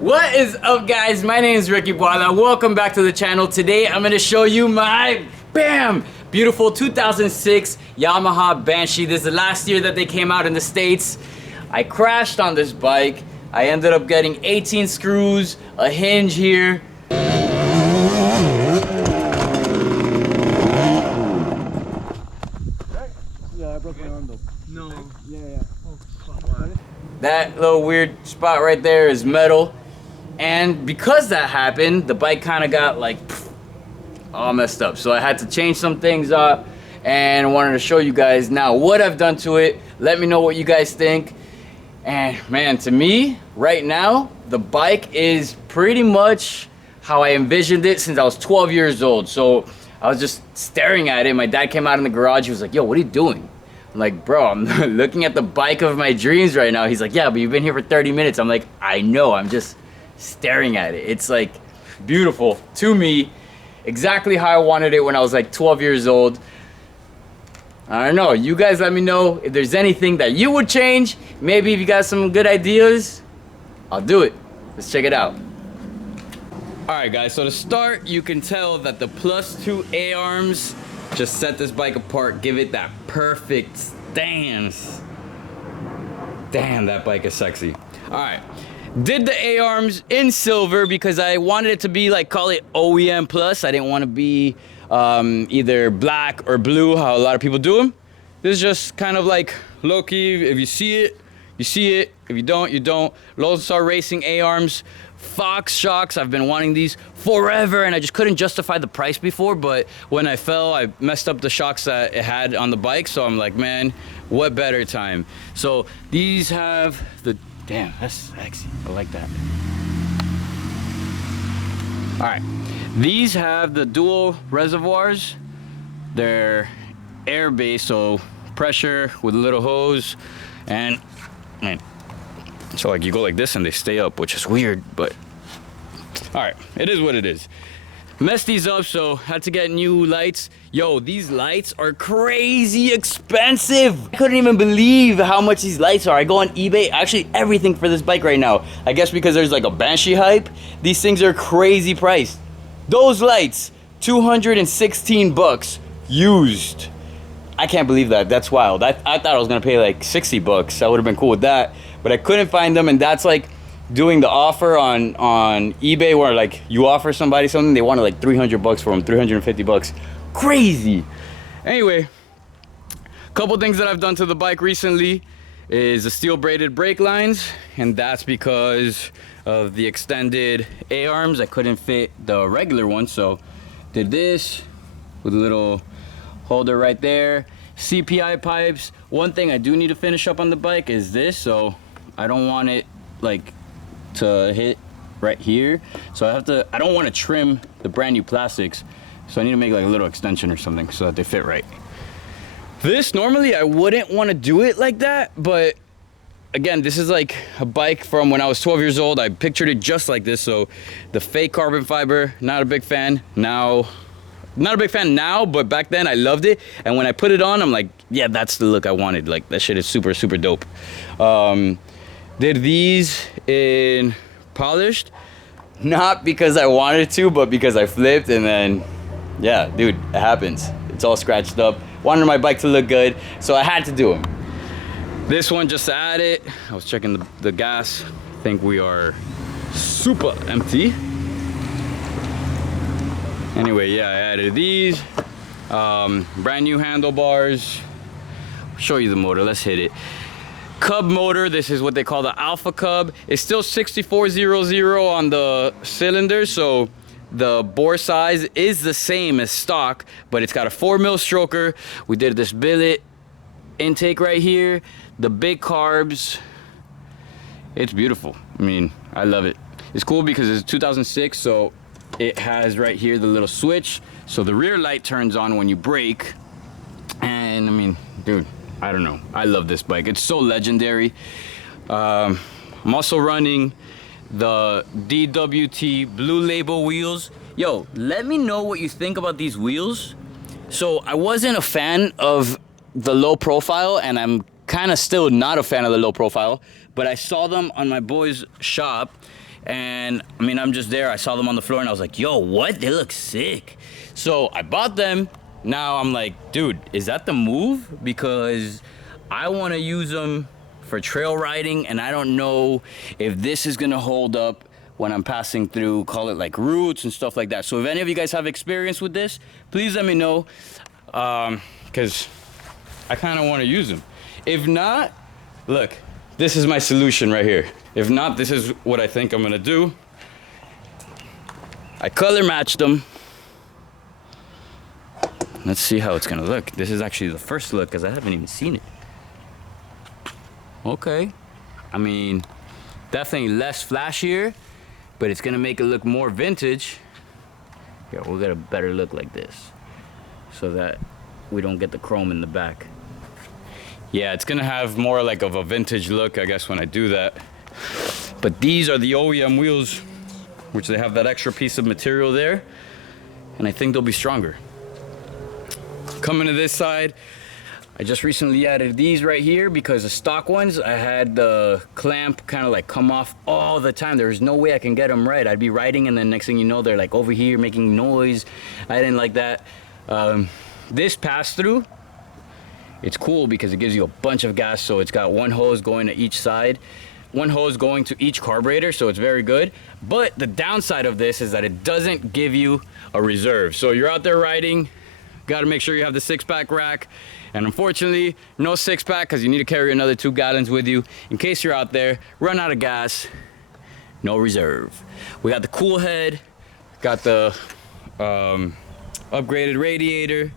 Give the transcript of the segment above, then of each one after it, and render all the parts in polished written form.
What is up, guys? My name is Ricky Boada. Welcome back to the channel. Today I'm going to show you my beautiful 2006 Yamaha Banshee. This is the last year that they came out in the States. I crashed on this bike. I ended up getting 18 screws, a hinge here. Yeah, I broke my arm though. No. Yeah. Oh, fuck. That little weird spot right there is metal. And because that happened, the bike kind of got like all messed up. So I had to change some things up and I wanted to show you guys now what I've done to it. Let me know what you guys think. And man, to me, right now, the bike is pretty much how I envisioned it since I was 12 years old. So I was just staring at it. My dad came out in the garage. He was like, yo, what are you doing? I'm like, bro, I'm looking at the bike of my dreams right now. He's like, yeah, but you've been here for 30 minutes. I'm like, I know, I'm just staring at it. It's like beautiful to me, exactly how I wanted it when I was like 12 years old. I don't know, you guys let me know if there's anything that you would change. Maybe if you got some good ideas, I'll do it. Let's check it out. Alright guys, so to start, you can tell that the +2 A-arms just set this bike apart, give it that perfect stance. Damn, that bike is sexy. Alright, did the A-arms in silver because I wanted it to be like, call it OEM plus. I didn't want to be either black or blue, how a lot of people do them. This is just kind of like low-key. If you see it, you see it. If you don't, you don't. Lone Star Racing A-arms. Fox shocks, I've been wanting these forever and I just couldn't justify the price before, but when I fell, I messed up the shocks that it had on the bike, so I'm like, man, what better time? So these have the, damn, that's sexy, I like that. All right, these have the dual reservoirs. They're air-based, so pressure with a little hose, and man, so like you go like this and they stay up, which is weird, but all right, it is what it is. Messed these up, so had to get new lights. Yo, these lights are crazy expensive. I couldn't even believe how much these lights are. I go on eBay, actually everything for this bike right now. I guess because there's like a Banshee hype, these things are crazy priced. Those lights, 216 bucks used. I can't believe that, that's wild. I thought I was gonna pay like 60 bucks. I would've been cool with that. But I couldn't find them, and that's like doing the offer on eBay where like you offer somebody something, they wanted like 300 bucks for them, 350 bucks. Crazy. Anyway, a couple things that I've done to the bike recently is the steel braided brake lines, and that's because of the extended A-arms. I couldn't fit the regular one, so did this with a little holder right there. CPI pipes. One thing I do need to finish up on the bike is this, so I don't want it like to hit right here, so I don't want to trim the brand new plastics, so I need to make like a little extension or something so that they fit right. This, normally I wouldn't want to do it like that, but again, this is like a bike from when I was 12 years old. I pictured it just like this, so the fake carbon fiber, not a big fan now. Not a big fan now, but back then I loved it, and when I put it on, I'm like, yeah, that's the look I wanted. Like, that shit is super, super dope. Did these in polished, not because I wanted to, but because I flipped, and then, yeah, dude, it happens. It's all scratched up. Wanted my bike to look good, so I had to do them. This one, just to add it, I was checking the gas. I think we are super empty. Anyway, yeah, I added these. Brand new handlebars. I'll show you the motor, let's hit it. Cub motor, this is what they call the Alpha Cub. It's still 6400 on the cylinder, so the bore size is the same as stock, but it's got a 4mm stroker. We did this billet intake right here, the big carbs. It's beautiful. I mean, I love it. It's cool because it's 2006, so it has right here the little switch, so the rear light turns on when you brake. And I mean, dude, I don't know, I love this bike. It's so legendary. I'm also running the DWT Blue Label wheels. Yo, let me know what you think about these wheels. So I wasn't a fan of the low profile, and I'm kind of still not a fan of the low profile, but I saw them on my boy's shop And I mean, I'm just there. I saw them on the floor and I was like, yo, what? They look sick. So I bought them. Now I'm like, dude, is that the move? Because I want to use them for trail riding, and I don't know if this is gonna hold up when I'm passing through, call it like routes and stuff like that. So if any of you guys have experience with this, please let me know, because I kind of want to use them. If not, look, this is my solution right here. If not, this is what I think I'm gonna do. I color matched them. Let's see how it's gonna look. This is actually the first look because I haven't even seen it. Okay. I mean, definitely less flashier, but it's gonna make it look more vintage. Yeah, we'll get a better look like this so that we don't get the chrome in the back. Yeah, it's gonna have more like of a vintage look, I guess, when I do that. But these are the OEM wheels, which they have that extra piece of material there, and I think they'll be stronger. Coming to this side, I just recently added these right here because the stock ones, I had the clamp kind of like come off all the time. There was no way I can get them right. I'd be riding and then next thing you know, they're like over here making noise. I didn't like that. This pass-through, it's cool because it gives you a bunch of gas. So it's got one hose going to each side, one hose going to each carburetor, so it's very good. But the downside of this is that it doesn't give you a reserve. So you're out there riding, got to make sure you have the 6-pack rack, and unfortunately no 6-pack because you need to carry another 2 gallons with you in case you're out there, run out of gas, no reserve. We got the cool head, got the upgraded radiator,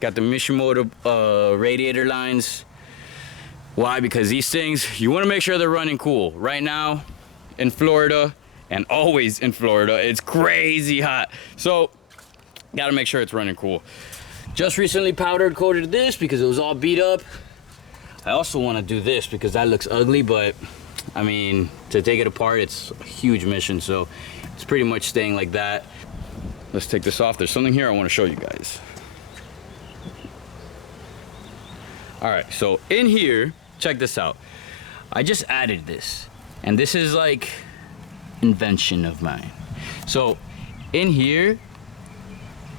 got the Mishimoto radiator lines. Why? Because these things, you want to make sure they're running cool. Right now in Florida, and always in Florida, it's crazy hot, so got to make sure it's running cool. Just recently powdered coated this because it was all beat up. I also want to do this because that looks ugly, but I mean, to take it apart, it's a huge mission, so it's pretty much staying like that. Let's take this off. There's something here I want to show you guys. All right, so in here, check this out. I just added this, and this is like invention of mine. So in here,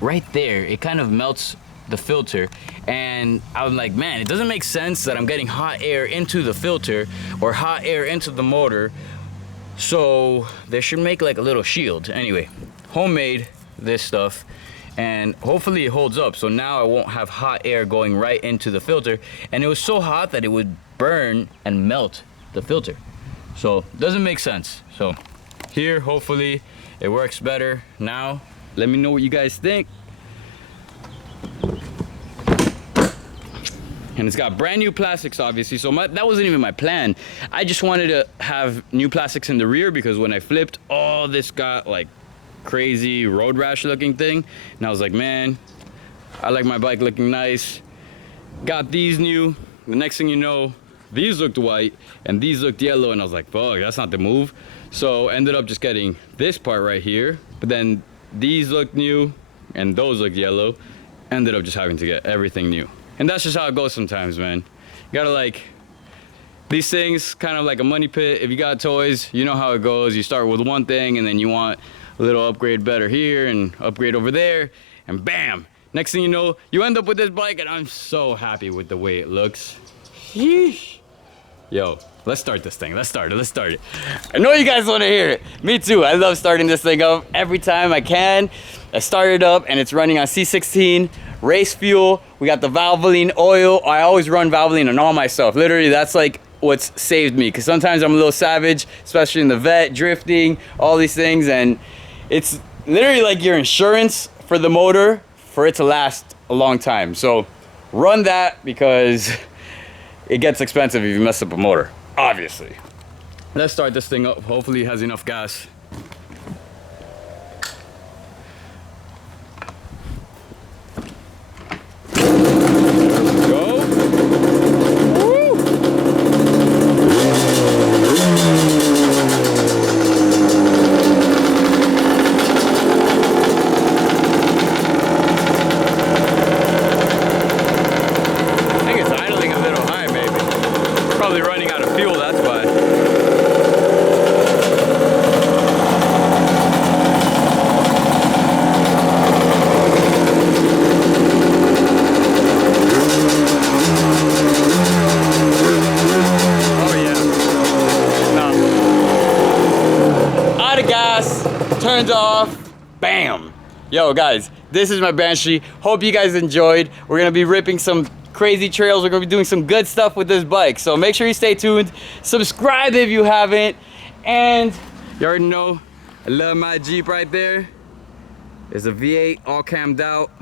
right there, it kind of melts the filter, and I was like, man, it doesn't make sense that I'm getting hot air into the filter or hot air into the motor, so they should make like a little shield. Anyway, homemade this stuff, and hopefully it holds up, so now I won't have hot air going right into the filter. And it was so hot that it would burn and melt the filter, so it doesn't make sense. So here, hopefully it works better now. Let me know what you guys think. And it's got brand new plastics, obviously, so that wasn't even my plan. I just wanted to have new plastics in the rear because when I flipped, all this got like crazy road rash looking thing, and I was like, man, I like my bike looking nice. Got these new. The next thing you know, these looked white and these looked yellow, and I was like, fuck, that's not the move. So ended up just getting this part right here, but then these look new and those look yellow. Ended up just having to get everything new, and that's just how it goes sometimes, man. You gotta, like, these things kind of like a money pit. If you got toys, you know how it goes. You start with one thing and then you want a little upgrade better here and upgrade over there, and bam, next thing you know, you end up with this bike, and I'm so happy with the way it looks. Yeesh. Yo, let's start this thing. Let's start it. I know you guys want to hear it. Me too. I love starting this thing up every time I can. I start it up and it's running on C16 race fuel. We got the Valvoline oil. I always run Valvoline on all my stuff. Literally, that's like what's saved me, because sometimes I'm a little savage, especially in the vet, drifting, all these things, and it's literally like your insurance for the motor for it to last a long time. So run that because it gets expensive if you mess up a motor, obviously. Let's start this thing up. Hopefully it has enough gas. Go. Woo. I think it's idling a little high, maybe. Probably running out of fuel, that's why. Boada gas, turns off, bam. Yo guys, this is my Banshee. Hope you guys enjoyed. We're gonna be ripping some crazy trails. We're gonna be doing some good stuff with this bike. So make sure you stay tuned. Subscribe if you haven't. And you already know, I love my Jeep right there. It's a V8 all cammed out.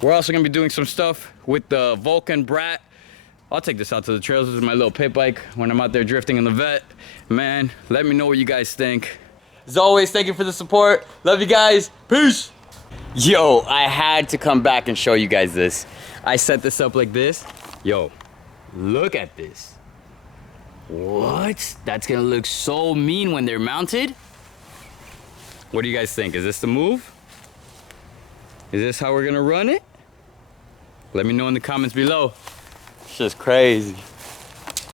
We're also gonna be doing some stuff with the Vulcan Brat. I'll take this out to the trails. This is my little pit bike when I'm out there drifting in the vet. Man, let me know what you guys think. As always, thank you for the support. Love you guys. Peace. Yo, I had to come back and show you guys this. I set this up like this. Yo, look at this. What? That's gonna look so mean when they're mounted. What do you guys think? Is this the move? Is this how we're gonna run it? Let me know in the comments below. It's just crazy.